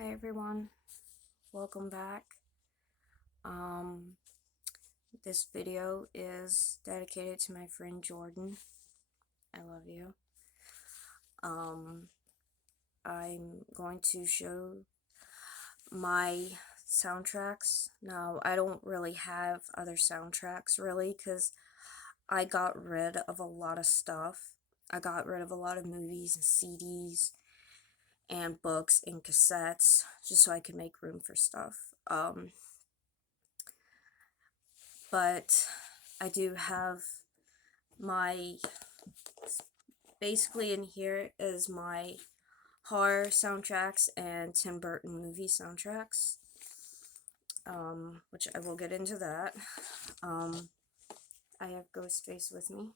Hi everyone, welcome back. Um, this video is dedicated to my friend Jordan. I love you. I'm going to show my soundtracks. Now, I don't really have other soundtracks really because I got rid of a lot of stuff. I got rid of a lot of movies and CDs and books and cassettes just so I could make room for stuff. But I do have my, basically in here is my horror soundtracks and Tim Burton movie soundtracks, which I will get into that. I have Ghostface with me.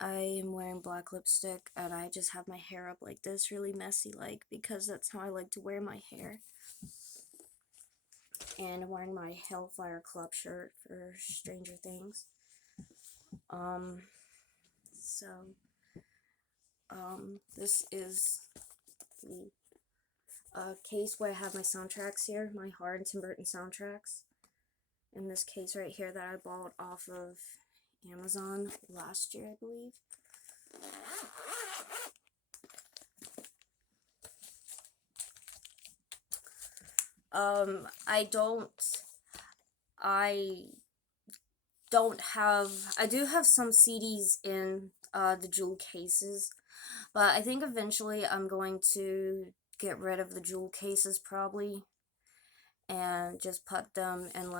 I am wearing black lipstick and I just have my hair up like this, really messy like, because that's how I like to wear my hair. And I'm wearing my Hellfire Club shirt for Stranger Things. This is the case where I have my soundtracks here, my horror and Tim Burton soundtracks. In this case right here that I bought off of Amazon last year, I believe. I do have some CDs in the jewel cases, but I think eventually I'm going to get rid of the jewel cases probably and just put them in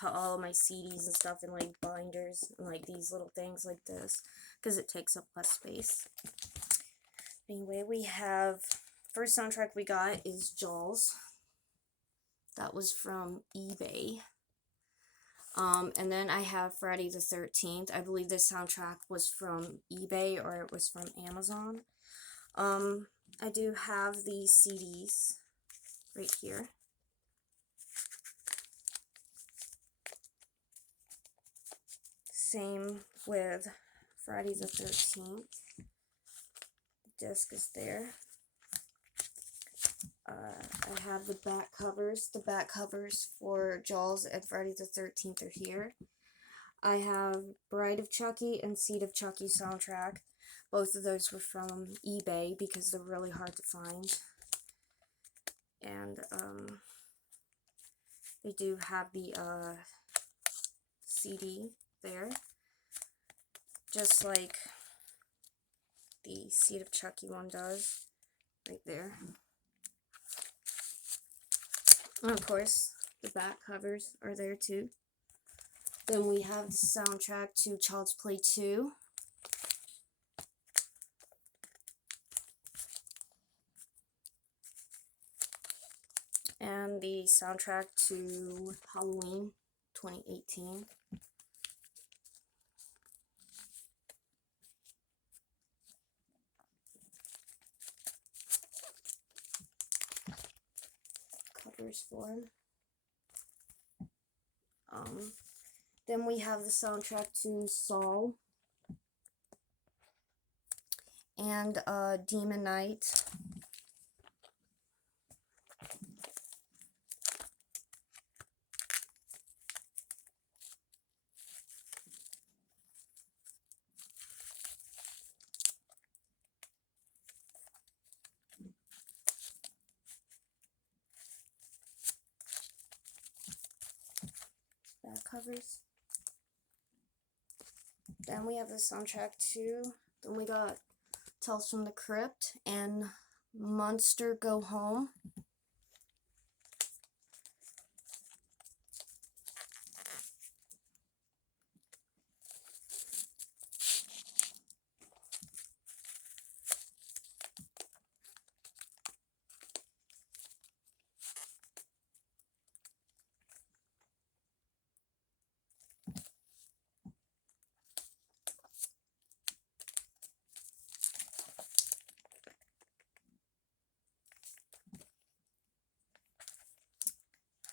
put all my CDs and stuff in binders and these little things like this because it takes up less space. Anyway, we have, first soundtrack we got is Jaws. That was from eBay. And then I have Friday the 13th. I believe this soundtrack was from eBay or it was from Amazon. I do have these CDs right here. Same with Friday the 13th. The disc is there. I have the back covers. The back covers for Jaws and Friday the 13th are here. I have Bride of Chucky and Seed of Chucky soundtrack. Both of those were from eBay because they're really hard to find. And they do have the CD there, just like the Seed of Chucky one does, right there. And of course, the back covers are there too. Then we have the soundtrack to Child's Play 2. And the soundtrack to Halloween 2018. Covers for him. Then we have the soundtrack to Saw and Demon Knight. Back covers. Then we have the soundtrack to, then we got Tales from the Crypt and Monster Go Home.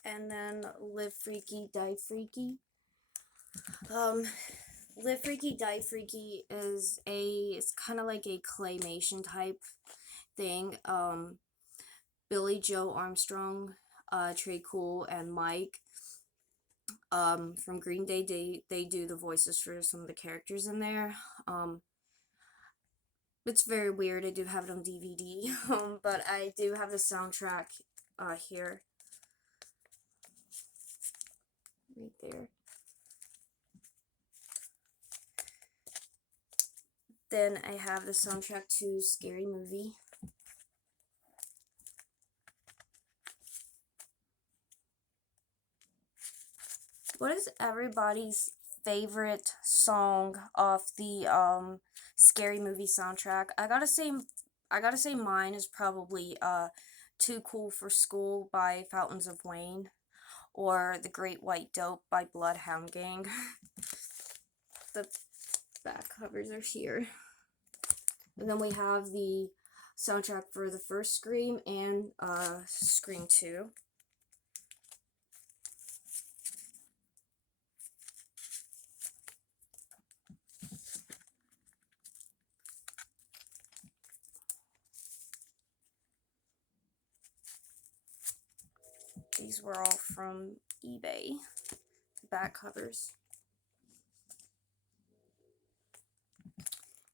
And then Live Freaky, Die Freaky. Live Freaky, Die Freaky is it's kind of like a claymation type. thing. Billy Joe Armstrong, Trey Cool, and Mike from Green Day, they do the voices for some of the characters in there. It's very weird. I do have it on DVD, but I do have the soundtrack here, right there. Then I have the soundtrack to Scary Movie. What is everybody's favorite song off the Scary Movie soundtrack? I gotta say mine is probably Too Cool for School by Fountains of Wayne, or The Great White Dope by Bloodhound Gang. The back covers are here. And then we have the soundtrack for the first Scream and Scream 2. These were all from eBay, the back covers.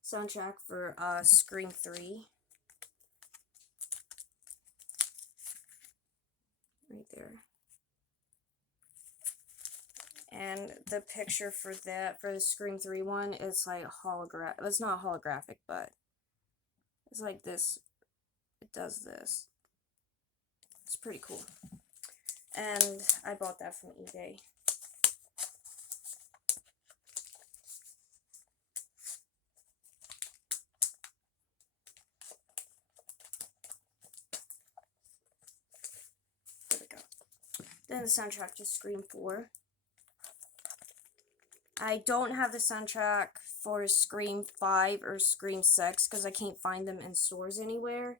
Soundtrack for Scream 3. Right there. And the picture for the Scream 3 one, is like holographic. It's not holographic, but it's like this. It does this. It's pretty cool. And I bought that from eBay. There we go. Then the soundtrack to Scream 4. I don't have the soundtrack for Scream 5 or Scream 6 because I can't find them in stores anywhere.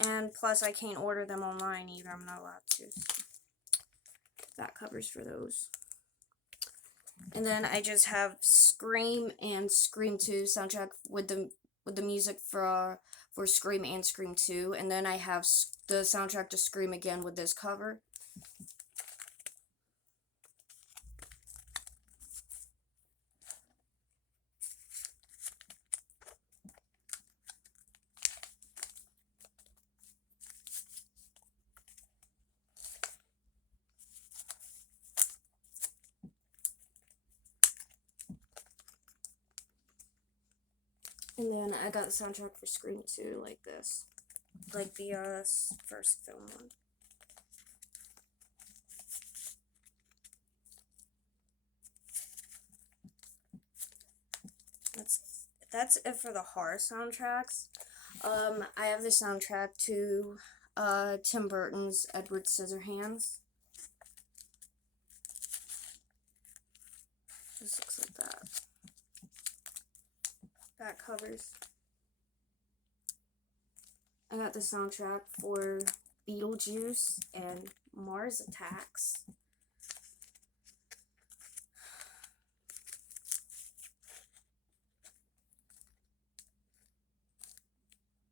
And plus I can't order them online either. I'm not allowed to. That covers for those. And then I just have Scream and Scream 2 soundtrack with the music for Scream and Scream 2. And then I have the soundtrack to Scream again with this cover. And then I got the soundtrack for Scream 2 like this. Like the first film one. That's it for the horror soundtracks. I have the soundtrack to Tim Burton's Edward Scissorhands. This looks like that. Back covers. I got the soundtrack for Beetlejuice and Mars Attacks.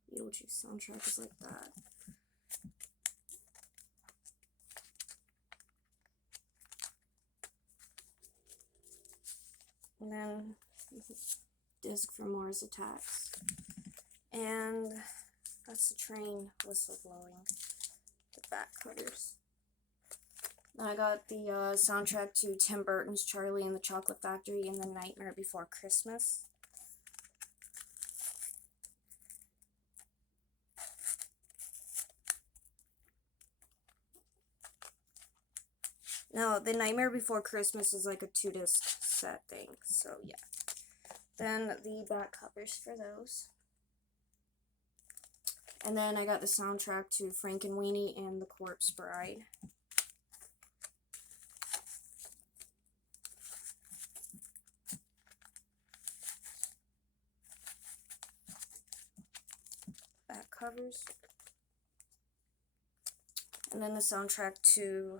Beetlejuice soundtrack is like that. And then disc for Mars Attacks. And that's the train whistle blowing. The back covers. Then I got the soundtrack to Tim Burton's Charlie and the Chocolate Factory and The Nightmare Before Christmas. Now, The Nightmare Before Christmas is like a 2-disc set thing, so yeah. Then the back covers for those. And then I got the soundtrack to Frankenweenie and The Corpse Bride. Back covers. And then the soundtrack to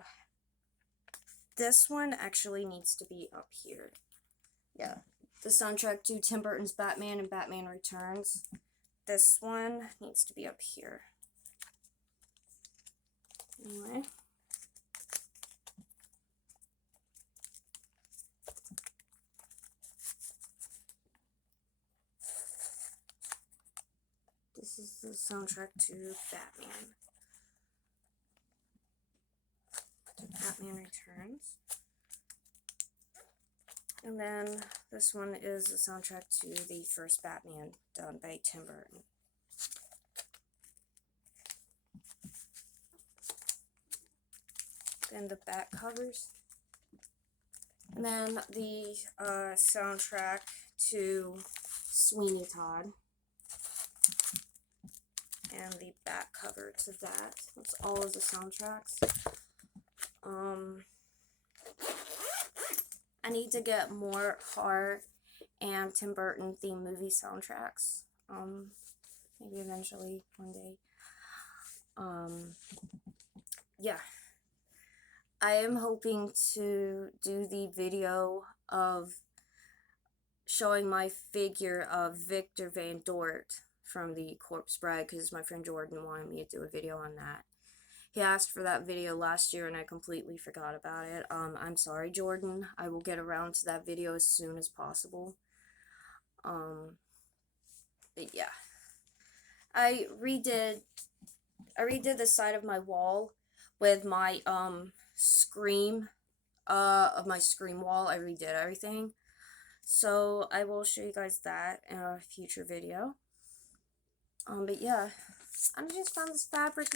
this one actually needs to be up here. Yeah. The soundtrack to Tim Burton's Batman and Batman Returns. this one needs to be up here. Anyway. This is the soundtrack to Batman. Batman Returns. And then this one is the soundtrack to the first Batman done by Tim Burton. Then the back covers. And then the soundtrack to Sweeney Todd. And the back cover to that. That's all of the soundtracks. I need to get more horror and Tim Burton themed movie soundtracks. Maybe eventually one day. Yeah. I am hoping to do the video of showing my figure of Victor Van Dort from the Corpse Bride, because my friend Jordan wanted me to do a video on that. He asked for that video last year and I completely forgot about it. I'm sorry, Jordan. I will get around to that video as soon as possible. But yeah. I redid the side of my wall with my Scream of my Scream wall. I redid everything. So I will show you guys that in a future video. But yeah, I just found this fabric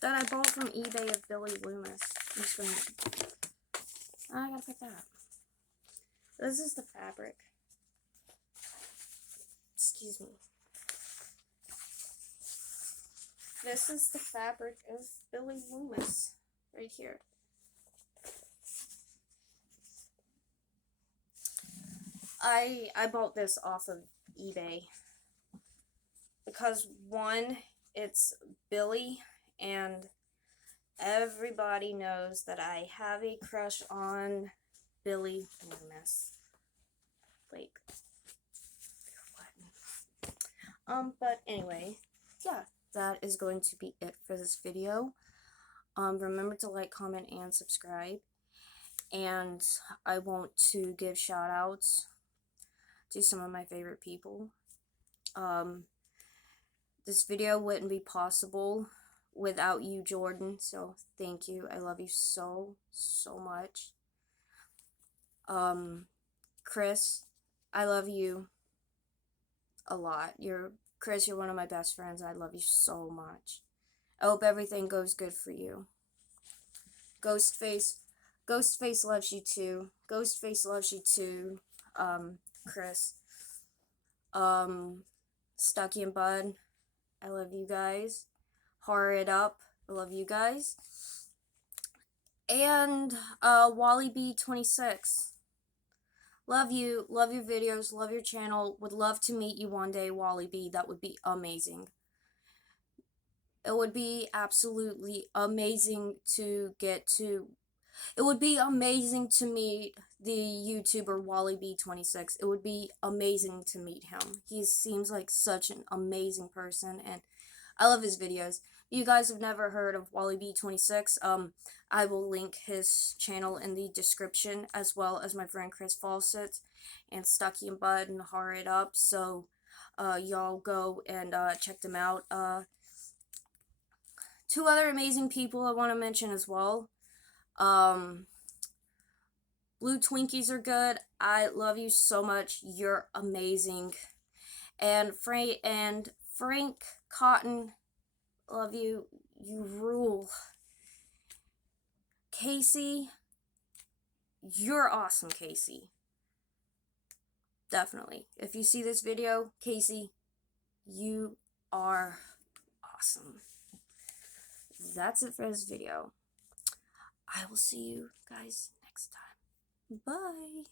that I bought from eBay of Billy Loomis. I'm just gonna, I gotta pick that up. This is the fabric. Excuse me. This is the fabric of Billy Loomis right here. I bought this off of eBay because one, it's Billy, and everybody knows that I have a crush on Billy Loomis. Like, what? But anyway, yeah, that is going to be it for this video. Remember to like, comment, and subscribe. And I want to give shout outs to some of my favorite people. This video wouldn't be possible without you, Jordan, so thank you. I love you so much. Chris, I love you a lot. Chris, you're one of my best friends. I love you so much. I hope everything goes good for you. Ghostface loves you too. Ghostface loves you too, Chris. Stucky and Bud, I love you guys. Horror It Up, I love you guys. And Wally B26, love you, love your videos, love your channel. Would love to meet you one day, Wally B. That would be amazing. It would be absolutely amazing to get to. It would be amazing to meet the YouTuber Wally B26. It would be amazing to meet him. He seems like such an amazing person, and I love his videos. If you guys have never heard of Wally B26, I will link his channel in the description, as well as my friend Chris Fawcett and Stucky and Bud and Horror It Up. So y'all go and check them out. Two other amazing people I want to mention as well. Blue Twinkies are good. I love you so much. You're amazing. And Frank Cotton, love you. You rule. Casey, you're awesome, Casey. Definitely. If you see this video, Casey, you are awesome. That's it for this video. I will see you guys next time. Bye.